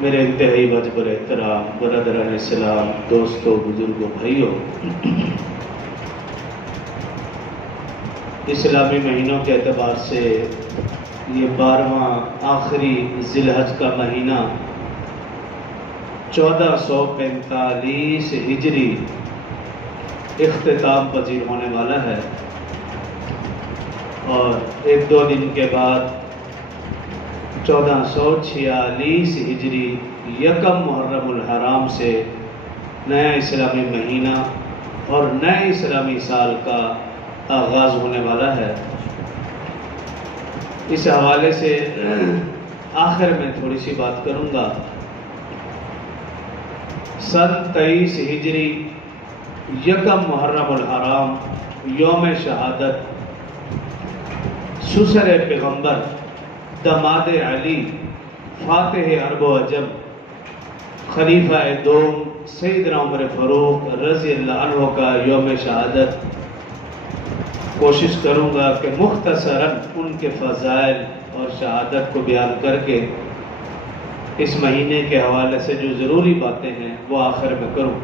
میرے انتہائی واجب احترام برادران اسلام، دوستوں، بزرگوں، بھائیوں، اسلامی مہینوں کے اعتبار سے یہ 12واں آخری ذی الحج کا مہینہ 1445 ہجری اختتام پذیر ہونے والا ہے، اور ایک دو دن کے بعد 1446 ہجری یکم محرم الحرام سے نیا اسلامی مہینہ اور نئے اسلامی سال کا آغاز ہونے والا ہے۔ اس حوالے سے آخر میں تھوڑی سی بات کروں گا۔ سن 23 ہجری یکم محرم الحرام یوم شہادت سسر پیغمبر داماد علی فاتح عرب و عجم خلیفہ دوم سیدنا عمر فاروق رضی اللہ عنہ کا یوم شہادت کوشش کروں گا کہ مختصراً ان کے فضائل اور شہادت کو بیان کر کے اس مہینے کے حوالے سے جو ضروری باتیں ہیں وہ آخر میں کروں۔